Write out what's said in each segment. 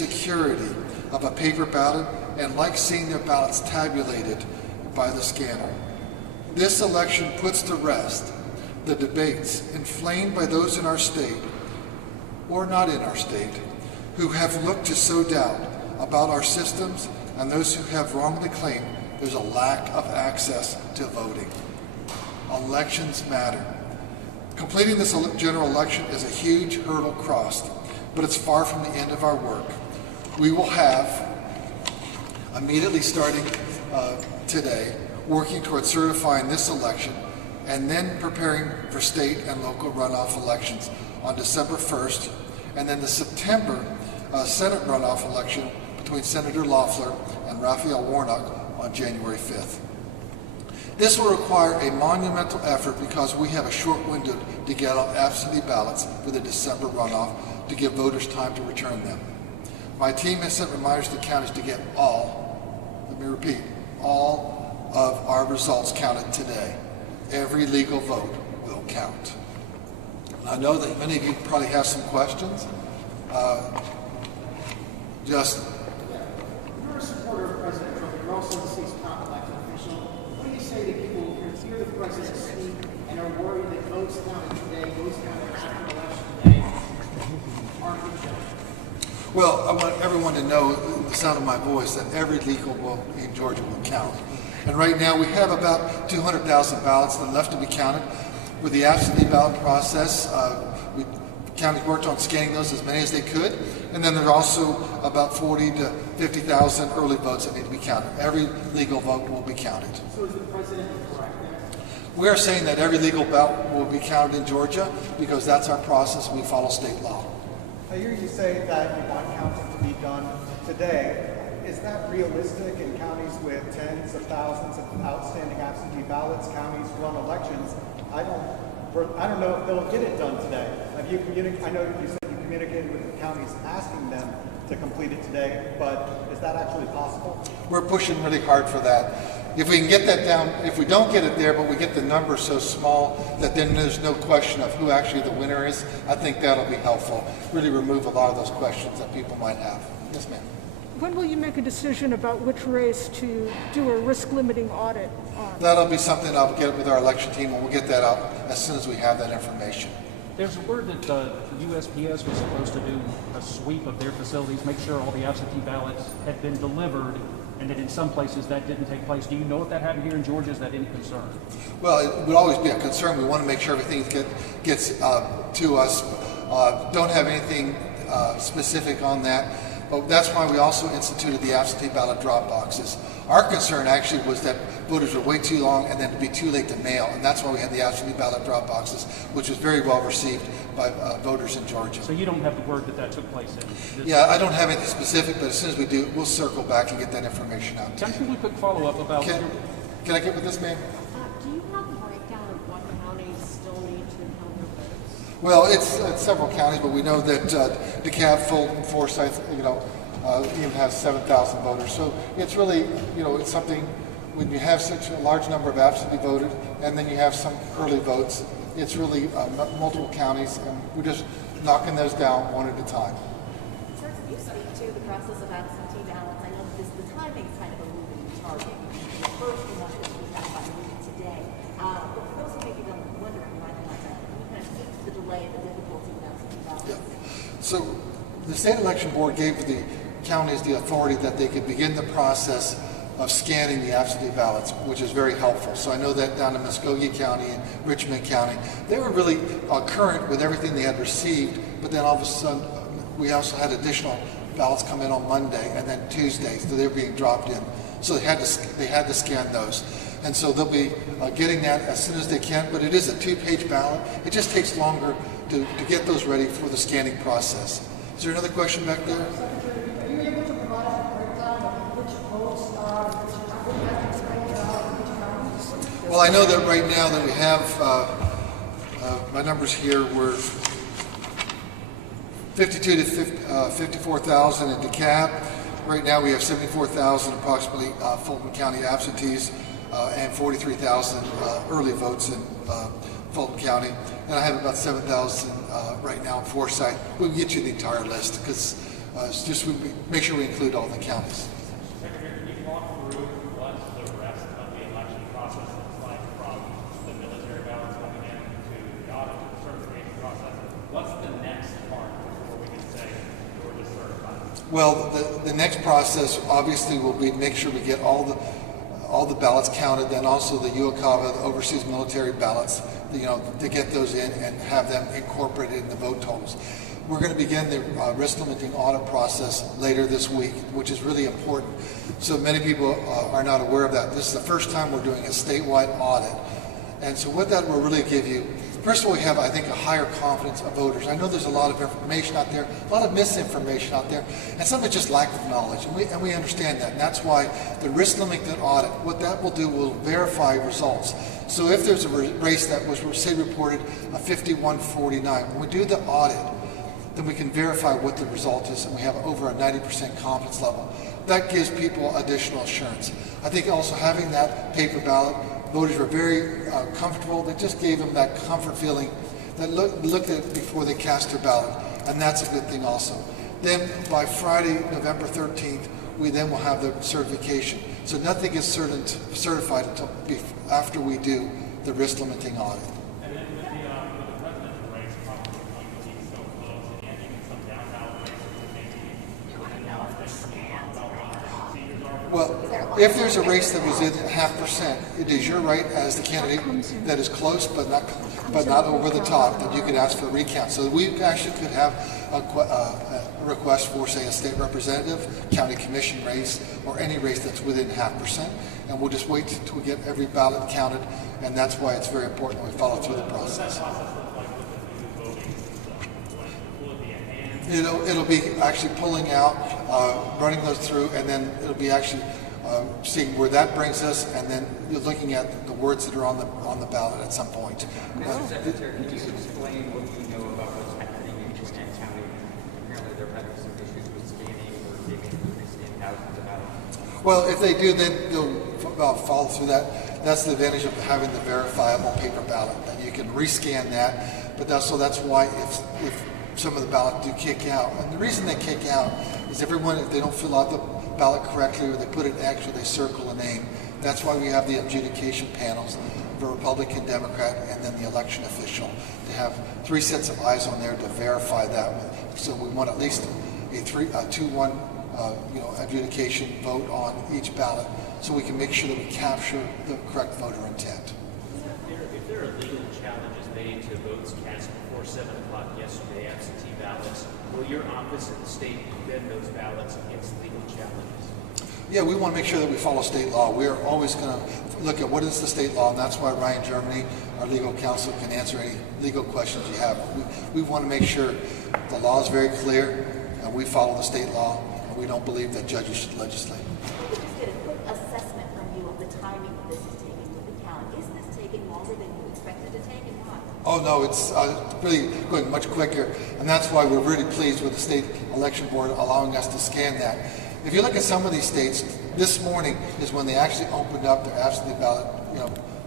security of a paper ballot and like seeing their ballots tabulated by the scanner. This election puts to rest the debates inflamed by those in our state, or not in our state, who have looked to sow doubt about our systems and those who have wrongly claimed there's a lack of access to voting. Elections matter. Completing this general election is a huge hurdle crossed, but it's far from the end of our work. We will have, immediately starting today, working towards certifying this election and then preparing for state and local runoff elections on December 1st, and then the September Senate runoff election between Senator Loeffler and Raphael Warnock on January 5th. This will require a monumental effort because we have a short window to get out absentee ballots for the December runoff to give voters time to return them. My team has sent reminders to counties to get all, let me repeat, all of our results counted today. Every legal vote will count. I know that many of you probably have some questions. Justin. You're a supporter of President Trump. You're also the state's top elected official. What do you say to people who hear the president speak and are worried that votes counted today, votes counted after election day, aren't counted? Well, I want everyone to know, the sound of my voice, that every legal vote in Georgia will count. And right now we have about 200,000 ballots that are left to be counted. With the absentee ballot process, counties worked on scanning those as many as they could, and then there's also about 40 to 50,000 early votes that need to be counted. Every legal vote will be counted. So is the president correct? We are saying that every legal ballot will be counted in Georgia because that's our process and we follow state law. I hear you say that you want counting to be done today. Is that realistic in counties with tens of thousands of outstanding absentee ballots? Counties run elections. I don't know if they'll get it done today. Have you I know you said you communicated with the counties asking them to complete it today, but is that actually possible? We're pushing really hard for that. If we can get that down, if we don't get it there, but we get the number so small that then there's no question of who actually the winner is, I think that'll be helpful. Really remove a lot of those questions that people might have. Yes, ma'am. When will you make a decision about which race to do a risk-limiting audit on? That'll be something I'll get with our election team, and we'll get that out as soon as we have that information. There's a word that the USPS was supposed to do a sweep of their facilities, make sure all the absentee ballots had been delivered, and that in some places that didn't take place. Do you know if that happened here in Georgia? Is that any concern? Well, it would always be a concern. We want to make sure everything gets to us. Don't have anything specific on that. But that's why we also instituted the absentee ballot drop boxes. Our concern actually was that voters would wait too long and then it'd be too late to mail, and that's why we had the absentee ballot drop boxes, which was very well received by voters in Georgia. So you don't have the word that took place in? Yeah, I don't have anything specific, but as soon as we do, we'll circle back and get that information out. Can I give you a quick follow-up about... Can I get with this, ma'am? Do you have a breakdown of what counties still need to count their votes? Well, it's several counties, but we know that DeKalb, Fulton, Forsyth, even has 7,000 voters. So it's really, it's something, when you have such a large number of absentee voters and then you have some early votes, it's really multiple counties, and we're just knocking those down one at a time. Sir, could you speak to the process of absentee ballots? I know the timing is kind of a moving target. The first we want to be done by today. But for those who may be wondering why they want that, can you kind of speak to the delay and the difficulty with absentee ballots? Yeah. So the state election board gave the counties the authority that they could begin the process of scanning the absentee ballots, which is very helpful. So I know that down in Muskogee County and Richmond County, they were really current with everything they had received, but then all of a sudden we also had additional ballots come in on Monday and then Tuesday, so they were being dropped in. So they had to scan those. And so they'll be getting that as soon as they can, but it is a 2-page ballot. It just takes longer to get those ready for the scanning process. Is there another question back there? Are you able to provide a breakdown of which votes are, Well, I know that right now that we have, my numbers here were 52 to 54,000 in DeKalb. Right now we have 74,000 approximately Fulton County absentees and 43,000 early votes in Fulton County. And I have about 7,000 right now in Forsyth. We'll get you the entire list because it's just make sure we include all the counties. Secretary, can you walk through what the rest of the election process looks like from the military ballots coming in to the audit to the certification process? What's the next part before we can say Georgia's certified? Well, the next process obviously will be make sure we get all the ballots counted, then also the UOCAVA, the overseas military ballots, to get those in and have them incorporated in the vote totals. We're going to begin the risk limiting audit process later this week, which is really important. So many people are not aware of that. This is the first time we're doing a statewide audit. And so what that will really give you, first of all, we have, I think, a higher confidence of voters. I know there's a lot of information out there, a lot of misinformation out there, and some of it's just lack of knowledge, and we understand that. And that's why the risk limited audit, what that will do will verify results. So if there's a race that was, say, reported a 51-49, when we do the audit, then we can verify what the result is, and we have over a 90% confidence level. That gives people additional assurance. I think also having that paper ballot, voters were very comfortable. They just gave them that comfort feeling that looked at it before they cast their ballot, and that's a good thing also. Then by Friday, November 13th, we then will have the certification. So nothing is certified until after we do the risk limiting audit. And then with the presidential race probably going to be so close and even some down ballot races that maybe Well, if there's a race that was in 0.5%, it is your right as the candidate that is close but not over the top, that you could ask for a recount. So we actually could have a request for, say, a state representative, county commission race, or any race that's within 0.5%, and we'll just wait till we get every ballot counted, and that's why it's very important that we follow through the process. It'll be actually pulling out, running those through, and then it'll be actually seeing where that brings us, and then you're looking at the words that are on the ballot at some point. Mr. Secretary, can you explain what you know about what's happening in Houston County? Apparently they're having some issues with scanning or taking rescan thousands of ballots. Well, if they do, then they'll follow through that. That's the advantage of having the verifiable paper ballot, that you can rescan that. But that's why if some of the ballots do kick out, and the reason they kick out is if they don't fill out the ballot correctly, or they put an X, or they circle a name. That's why we have the adjudication panels, the Republican, Democrat, and then the election official, to have 3 sets of eyes on there to verify that. So we want at least a 2-1 adjudication vote on each ballot, so we can make sure that we capture the correct voter intent. If there are legal challenges made to votes cast before 7 o'clock yesterday, absentee ballots, will your office in the state defend those ballots against legal challenges? Yeah, we want to make sure that we follow state law. We are always going to look at what is the state law, and that's why Ryan Germany, our legal counsel, can answer any legal questions you have. We want to make sure the law is very clear, and we follow the state law, and we don't believe that judges should legislate. We just get a quick assessment from you of the timing that this is taking with the count. Is this taking longer than you expected to take, and why? Oh no, it's really going much quicker, and that's why we're really pleased with the state election board allowing us to scan that. If you look at some of these states, this morning is when they actually opened up their absentee ballot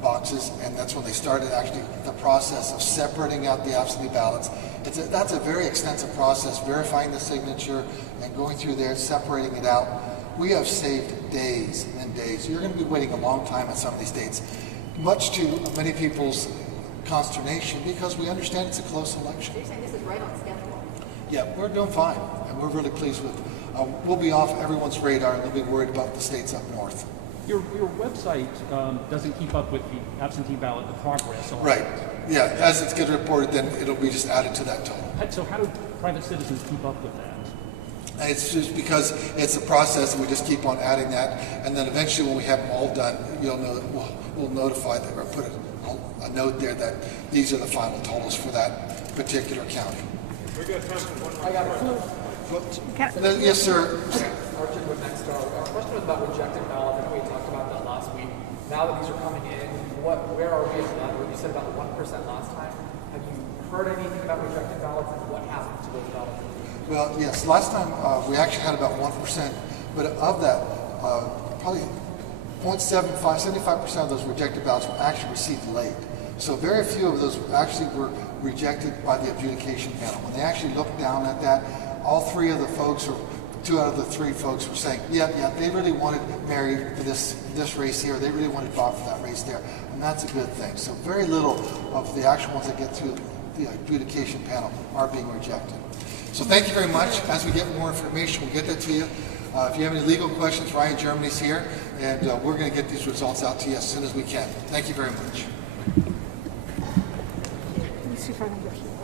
boxes, and that's when they started actually the process of separating out the absentee ballots. That's a very extensive process, verifying the signature and going through there, separating it out. We have saved days and days. You're going to be waiting a long time in some of these states, much to many people's consternation, because we understand it's a close election. You're saying this is right on schedule? Yeah, we're doing fine, and we're really pleased with it. We'll be off everyone's radar, and they'll be worried about the states up north. Your website doesn't keep up with the absentee ballot, the progress on Right. Yeah, as it gets reported, then it'll be just added to that total. So how do private citizens keep up with that? It's just because it's a process, and we just keep on adding that, and then eventually when we have them all done, you'll know that we'll notify them or put a note there that these are the final totals for that particular county. We got time for one more. I got a clue. Yes, sir. Archie with Nexstar. Our question was about rejected ballots. I know we talked about that last week. Now that these are coming in, where are we at that? You said about 1% last time. Have you heard anything about rejected ballots and what happened to those ballots? Well, yes. Last time we actually had about 1%, but of that, probably 75% of those rejected ballots were actually received late. So very few of those actually were rejected by the adjudication panel. When they actually looked down at that, all three of the folks, or 2 out of the 3 folks, were saying, yeah, they really wanted Mary for this race here. They really wanted Bob for that race there, and that's a good thing. So very little of the actual ones that get through the adjudication panel are being rejected. So thank you very much. As we get more information, we'll get that to you. If you have any legal questions, Ryan Germany's here, and we're going to get these results out to you as soon as we can. Thank you very much. Let me see if I can get you.